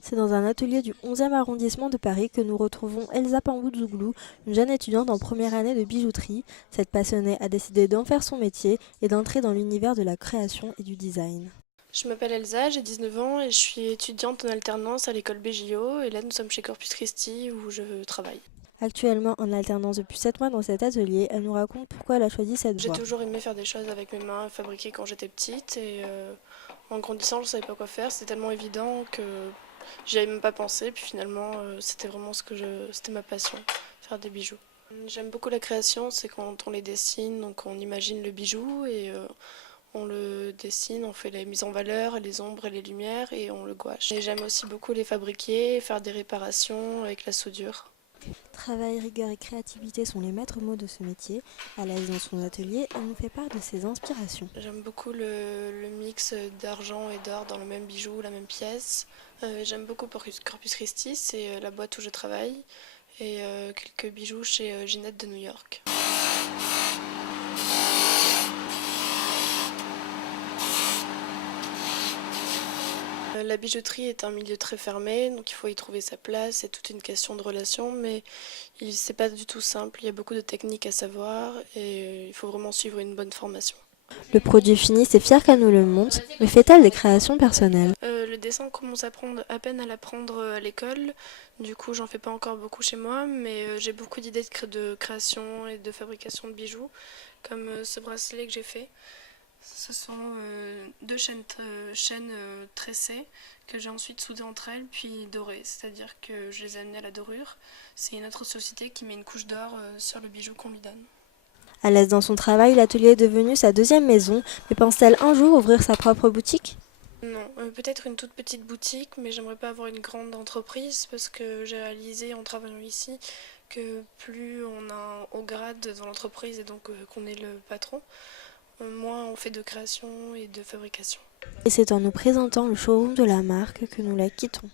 C'est dans un atelier du 11e arrondissement de Paris que nous retrouvons Elsa Pamboudzouglou, une jeune étudiante en première année de bijouterie. Cette passionnée a décidé d'en faire son métier et d'entrer dans l'univers de la création et du design. Je m'appelle Elsa, j'ai 19 ans et je suis étudiante en alternance à l'école BJO. Et là, nous sommes chez Corpus Christi où je travaille. Actuellement en alternance depuis 7 mois dans cet atelier, elle nous raconte pourquoi elle a choisi cette J'ai voie. toujours aimé faire des choses avec mes mains, fabriquer quand j'étais petite. Et en grandissant, je ne savais pas quoi faire. C'était tellement évident que j'y avais même pas pensé. Puis finalement, c'était vraiment c'était ma passion, faire des bijoux. J'aime beaucoup la création, c'est quand on les dessine, donc on imagine le bijou et on le dessine, on fait les mises en valeur, les ombres et les lumières et on le gouache. Et j'aime aussi beaucoup les fabriquer, faire des réparations avec la soudure. Travail, rigueur et créativité sont les maîtres mots de ce métier. À l'aise dans son atelier, elle nous fait part de ses inspirations. J'aime beaucoup le mix d'argent et d'or dans le même bijou, la même pièce. J'aime beaucoup Corpus Christi, c'est la boîte où je travaille. Et quelques bijoux chez Ginette de New York. La bijouterie est un milieu très fermé, donc il faut y trouver sa place, c'est toute une question de relation, mais c'est pas du tout simple, il y a beaucoup de techniques à savoir et il faut vraiment suivre une bonne formation. Le produit fini, c'est fier qu'elle nous le montre, mais fait-elle des créations personnelles? Le dessin, on commence à peine à l'apprendre à l'école, du coup j'en fais pas encore beaucoup chez moi, mais j'ai beaucoup d'idées de création et de fabrication de bijoux, comme ce bracelet que j'ai fait. Ce sont deux chaînes tressées que j'ai ensuite soudées entre elles puis dorées, c'est-à-dire que je les ai amenées à la dorure. C'est une autre société qui met une couche d'or sur le bijou qu'on lui donne. À l'aise dans son travail, l'atelier est devenu sa deuxième maison, mais pense-t-elle un jour ouvrir sa propre boutique? Non, peut-être une toute petite boutique, mais j'aimerais pas avoir une grande entreprise parce que j'ai réalisé en travaillant ici que plus on a un haut grade dans l'entreprise et donc qu'on est le patron, moins on fait de création et de fabrication. Et c'est en nous présentant le showroom de la marque que nous la quittons.